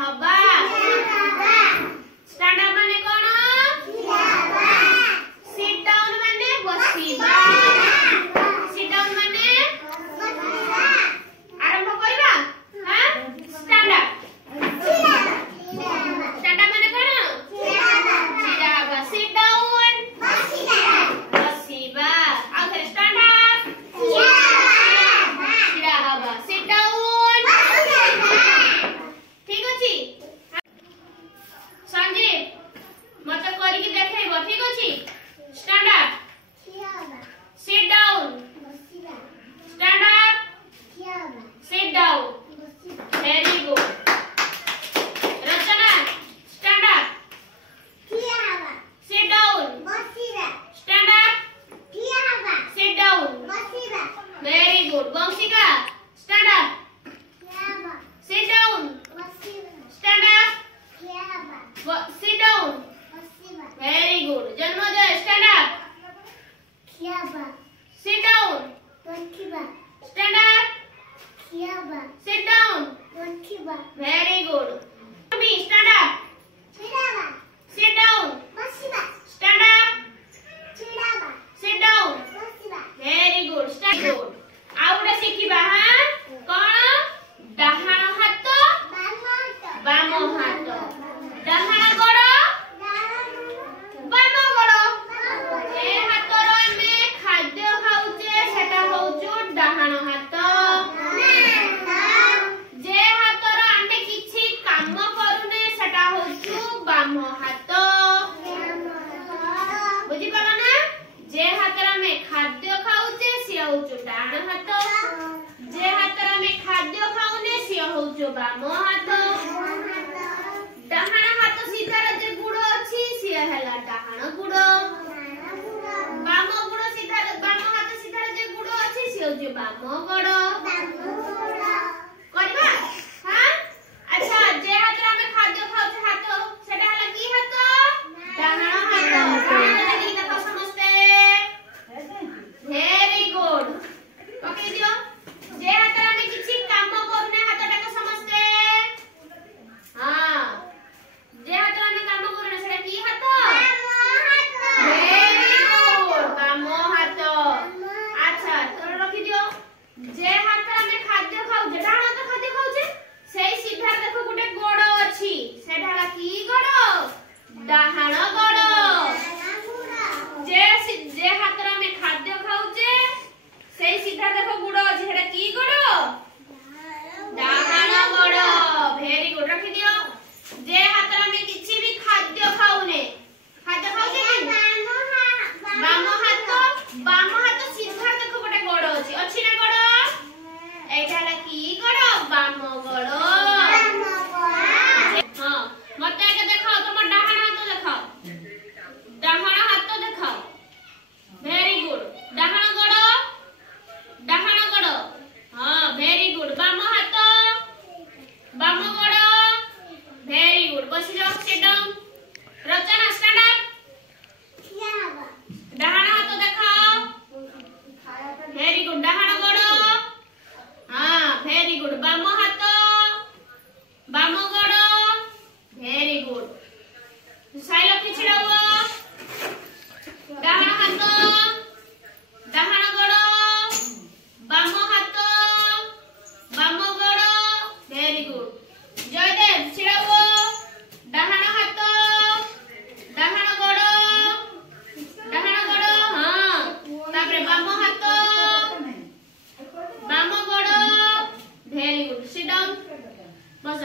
हवा stand up माने कोन sit down माने बसिबा सिट डाउन माने आरंभ करबा हां स्टैंड अप स्टैंड अप माने कोन छिड़ा हवा सिट डाउन बसिबा आ फिर स्टैंड अप छिड़ा हवा सिट डाउन ठीक अछि संजीव मत करी के देखेबो ठीक अछि stand up sit down stand up sit down very good Rachna stand up sit down stand up sit down very good Vanshika stand up sit down stand up sit down very good Janmejay stand up sit down stand up sit down very good मी stand up sit down stand up sit down very good stand good आउडा सिखिबा हां कोन डाहाण हाथ balm हाथ डाहाण गोड़ balm गोड़ ए हाथ रो में खाद्य खाउचे सेटा होउचु डाहाण हाथ जे हाथ रो आमे किछि काम करूने सेटा होउचु बाम हाथ बुझि पाला ना जे हाथ रो में खाद्य खाउचे से होउचु डाहाण हाथ जे हाथ रो में खाद्य खाउने से होउचु बाम हाथ डाहाण हाथ सीधार जे गुड़ अछि से हला डाहाण गुड़ बाम गुड़ सीधार बाम हाथ सीधार जे गुड़ अछि से होउचु बाम गुड़ करबा हां अच्छा जे हाथ रे हमें खाद्य खाउछे हाथ सेटा हला की हाथ डाहाण हाथ डाहाण देखि देखो समझते वेरी गुड ओके दियो जे हाथ रे हमें किछि काम करने हाथटा को समझते हां जे हाथ रे हमें काम करने सेटा की हाथ वेरी गुड बाम हाथ अच्छा तो रखि दियो जे हाथ रे हमें खाद्य खाउछे डाहाण तो खाद्य खाउछे सेई सीधा देखो गुटे गोड़ अछि सेटा हला की गोड़ डाहाण गोड़ जे हाथ रे हमें खाद्य खाउछे सेई सीधा देखो गुड़ अछि सेटा की गोड़ डाहाण गोड़ वेरी गुड रखि दियो जे हाथ रे हमें किछि भी खाद्य खाउने खाद्य खाउछे बाम हाथ सीधा देखो गोटे गोड़ अछि ना गोड़ एटा हला की गोड़ बाम गोड़ हां मते के देखाओ तुम डाहाण हाथ देखाओ डाहाण हाथ देखाओ वेरी गुड डाहाण गोड़ हां वेरी गुड बाम हाथ बाम गोड़ वेरी गुड बसी जाओ सिट डाउन रचना स्टैंड अप डाहाण हाथ देखाओ वेरी गुड डाहाण गोड़ हां वेरी गुड बाम हाथ बाम गोड़ वेरी गुड साइल पिछड़ा हुआ डाहाण हाथ डाहाण गोड़ बाम हाथ बाम गोड़ वेरी गुड जयदेव छिड़ा हुआ डाहाण हाथ डाहाण गोड़ हां तापरे बाम हाथ बाम गोड़ वेरी गुड सिट डाउन बस